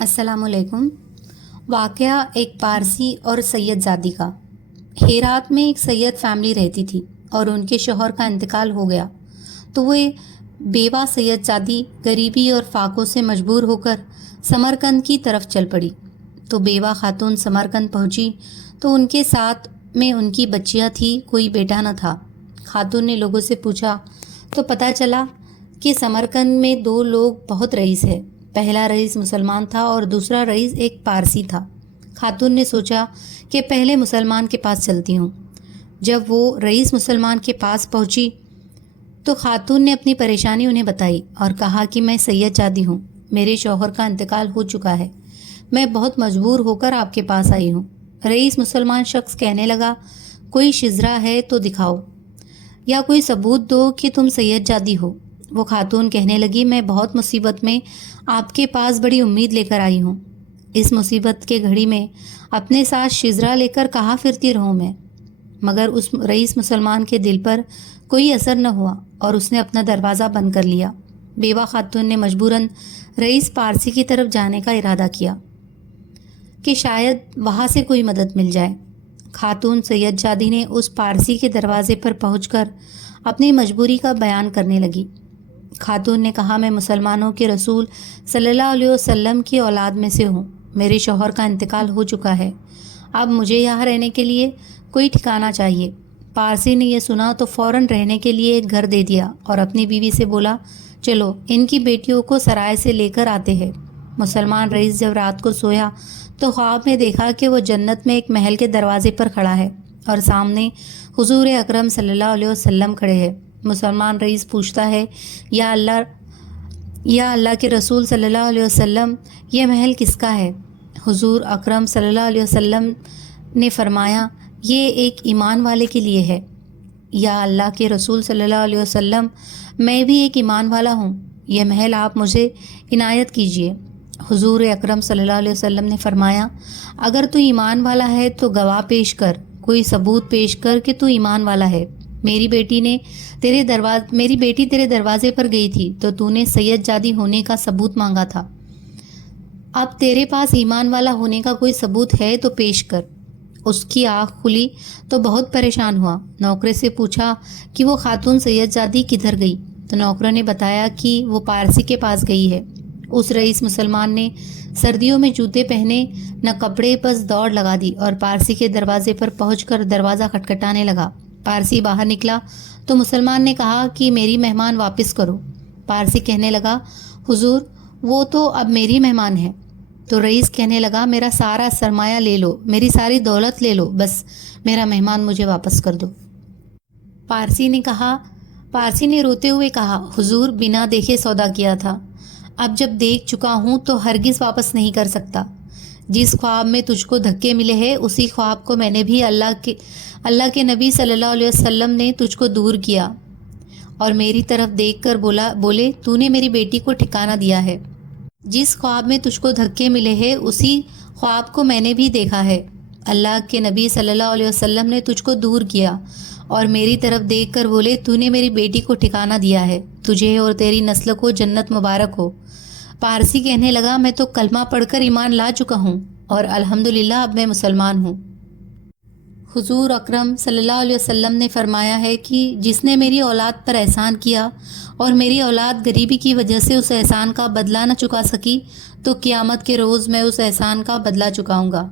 السلام علیکم۔ واقعہ ایک پارسی اور سید زادی کا۔ ہیرات میں ایک سید فیملی رہتی تھی اور ان کے شوہر کا انتقال ہو گیا تو وہ بیوہ سید زادی غریبی اور فاقوں سے مجبور ہو کر سمرقند کی طرف چل پڑی۔ تو بیوہ خاتون سمرقند پہنچی تو ان کے ساتھ میں ان کی بچیاں تھی، کوئی بیٹا نہ تھا۔ خاتون نے لوگوں سے پوچھا تو پتہ چلا کہ سمرقند میں دو لوگ بہت رئیس ہے۔ پہلا رئیس مسلمان تھا اور دوسرا رئیس ایک پارسی تھا۔ خاتون نے سوچا کہ پہلے مسلمان کے پاس چلتی ہوں۔ جب وہ رئیس مسلمان کے پاس پہنچی تو خاتون نے اپنی پریشانی انہیں بتائی اور کہا کہ میں سید زادی ہوں، میرے شوہر کا انتقال ہو چکا ہے، میں بہت مجبور ہو کر آپ کے پاس آئی ہوں۔ رئیس مسلمان شخص کہنے لگا، کوئی شزرہ ہے تو دکھاؤ یا کوئی ثبوت دو کہ تم سید زادی ہو۔ وہ خاتون کہنے لگی، میں بہت مصیبت میں آپ کے پاس بڑی امید لے کر آئی ہوں۔ اس مصیبت کے گھڑی میں اپنے ساتھ شزرہ لے کر کہاں پھرتی رہوں میں؟ مگر اس رئیس مسلمان کے دل پر کوئی اثر نہ ہوا اور اس نے اپنا دروازہ بند کر لیا۔ بیوہ خاتون نے مجبوراً رئیس پارسی کی طرف جانے کا ارادہ کیا کہ شاید وہاں سے کوئی مدد مل جائے۔ خاتون سید زادی نے اس پارسی کے دروازے پر پہنچ کر اپنی مجبوری کا بیان کرنے لگی۔ خاتون نے کہا، میں مسلمانوں کے رسول صلی اللہ علیہ وسلم کی اولاد میں سے ہوں، میرے شوہر کا انتقال ہو چکا ہے، اب مجھے یہاں رہنے کے لیے کوئی ٹھکانہ چاہیے۔ پارسی نے یہ سنا تو فوراً رہنے کے لیے ایک گھر دے دیا اور اپنی بیوی سے بولا، چلو ان کی بیٹیوں کو سرائے سے لے کر آتے ہیں۔ مسلمان رئیس جب رات کو سویا تو خواب میں دیکھا کہ وہ جنت میں ایک محل کے دروازے پر کھڑا ہے اور سامنے حضور اکرم صلی اللہ علیہ وسلم کھڑے ہیں۔ مسلمان رئیس پوچھتا ہے، یا اللہ کے رسول صلی اللہ علیہ وسلم، یہ محل کس کا ہے؟ حضور اکرم صلی اللہ علیہ وسلم نے فرمایا، یہ ایک ایمان والے کے لیے ہے۔ یا اللہ کے رسول صلی اللہ علیہ وسلم، میں بھی ایک ایمان والا ہوں، یہ محل آپ مجھے عنایت کیجیے۔ حضور اکرم صلی اللہ علیہ وسلم نے فرمایا، اگر تو ایمان والا ہے تو گواہ پیش کر، کوئی ثبوت پیش کر کہ تو ایمان والا ہے۔ میری بیٹی تیرے دروازے پر گئی تھی تو نے سید زادی ہونے کا ثبوت مانگا تھا، اب تیرے پاس ایمان والا ہونے کا کوئی ثبوت ہے تو پیش کر۔ اس کی آنکھ کھلی تو بہت پریشان ہوا، نوکرے سے پوچھا کہ وہ خاتون سید زادی کدھر گئی؟ تو نوکروں نے بتایا کہ وہ پارسی کے پاس گئی ہے۔ اس رئیس مسلمان نے سردیوں میں جوتے پہنے نہ کپڑے، بس دوڑ لگا دی اور پارسی کے دروازے پر پہنچ کر دروازہ کھٹکھٹانے لگا۔ پارسی باہر نکلا تو مسلمان نے کہا کہ میری مہمان واپس کرو۔ پارسی کہنے لگا، حضور وہ تو اب میری مہمان ہے۔ تو رئیس کہنے لگا، میرا سارا سرمایہ لے لو، میری ساری دولت لے لو، بس میرا مہمان مجھے واپس کر دو۔ پارسی نے روتے ہوئے کہا، حضور بنا دیکھے سودا کیا تھا، اب جب دیکھ چکا ہوں تو ہرگز واپس نہیں کر سکتا۔ جس خواب میں تجھ کو دھکے ملے ہیں اسی خواب کو میں نے بھی اللہ کے نبی صلی اللہ علیہ وسلم نے تجھ کو دور کیا اور میری طرف دیکھ کر بولے تو نے میری بیٹی کو ٹھکانہ دیا ہے۔ جس خواب میں تجھ کو دھکے ملے ہیں اسی خواب کو میں نے بھی دیکھا ہے۔ اللہ کے نبی صلی اللہ علیہ وسلم نے تجھ کو دور کیا اور میری طرف دیکھ کر بولے تو نے میری بیٹی کو ٹھکانہ دیا ہے، تجھے اور تیری نسل کو جنت مبارک ہو۔ پارسی کہنے لگا، میں تو کلمہ پڑھ کر ایمان لا چکا ہوں اور الحمدللہ اب میں مسلمان ہوں۔ حضور اکرم صلی اللہ علیہ وسلم نے فرمایا ہے کہ جس نے میری اولاد پر احسان کیا اور میری اولاد غریبی کی وجہ سے اس احسان کا بدلہ نہ چکا سکی تو قیامت کے روز میں اس احسان کا بدلہ چکاؤں گا۔